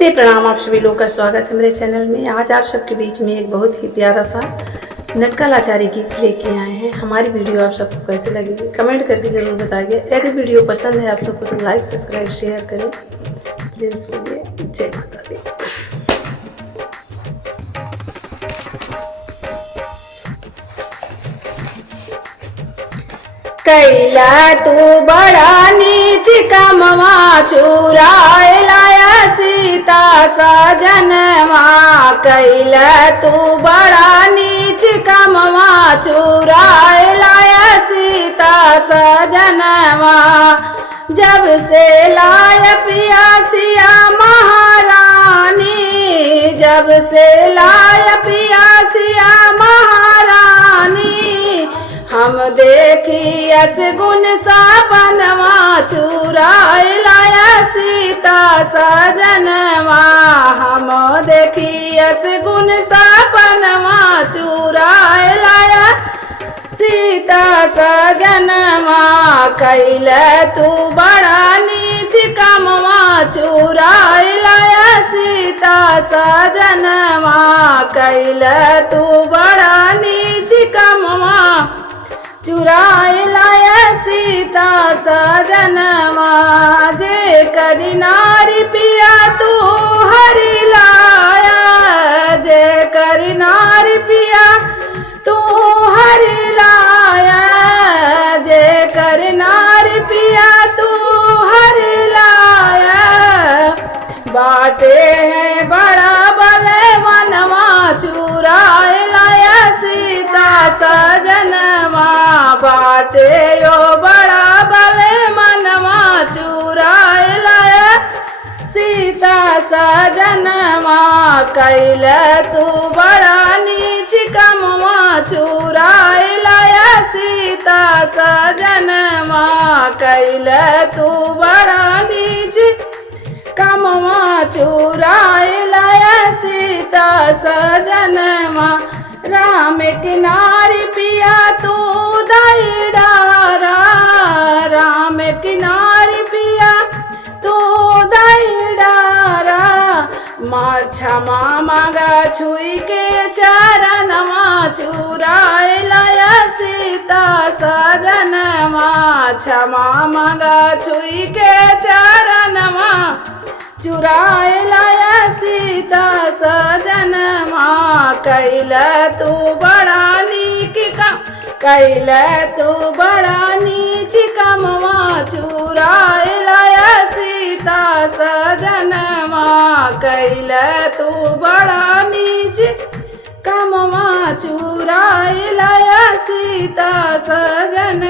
नमस्ते, प्रणाम। आप सभी लोगों का स्वागत है मेरे चैनल में। आज आप सबके बीच में एक बहुत ही प्यारा सा नटका लाचारी गीत लेके आए हैं। हमारी वीडियो आप सबको कैसी लगेगी कमेंट करके ज़रूर बताइए। अगर वीडियो पसंद है आप सबको तो लाइक सब्सक्राइब शेयर करें। प्लीज़ बोलिए जय माता दी। कैला तू बड़ा नीच कमवा चुराए लाया सीता सजनवा। कैला तू बड़ा नीच कमवा चुराए लाया सीता सजनवा। जब से लाया पिया सिया महारानी, जब से लाया पिया सिया महारानी। हम देखी अस गुण सपनवा चुराए लाया सीता सजनवा। हम देखी अस गुण सपनवा चुराए लाया सीता सजनवा। कैला तू बड़ा नीच कमवा चुराए लाया सीता सजनवा। कैला तू बड़ा नीच कमवा चुराए लाया सीता सजनवा। जे करी नारी पिया तू हरि लाया, जे करी नारी पिया तू हरि लाया। जे कर नारी पिया तू हरि लाया। बाटे है बड़ा बले मनवा चुराए लाया सीता सजनवा। बाटे यो बड़ा बले मनवा चुराए लाया सीता सजनवा। कैला तू बड़ा नीच कमवा चुराए लाया सीता सजनवा। कैला तू बड़ा नीच कमवा चुराए लाया सीता सजनवा। राम किनारी पिया तू दई डारा, राम किनारी पिया तू दई डारा। क्षमा मांगा छुई के चरणवा चुराए लाया सीता सजनवा। क्षमा मांगा छुई के चरणवा चुराए लाया सीता सजनवा। कैला तू बड़ा नीक कम, कैला तू बड़ा नीच कमवा चुराए लाया सीता सजनवा। कैला तू बड़ा नीच कमवा चुराए लाया सीता सजनवा।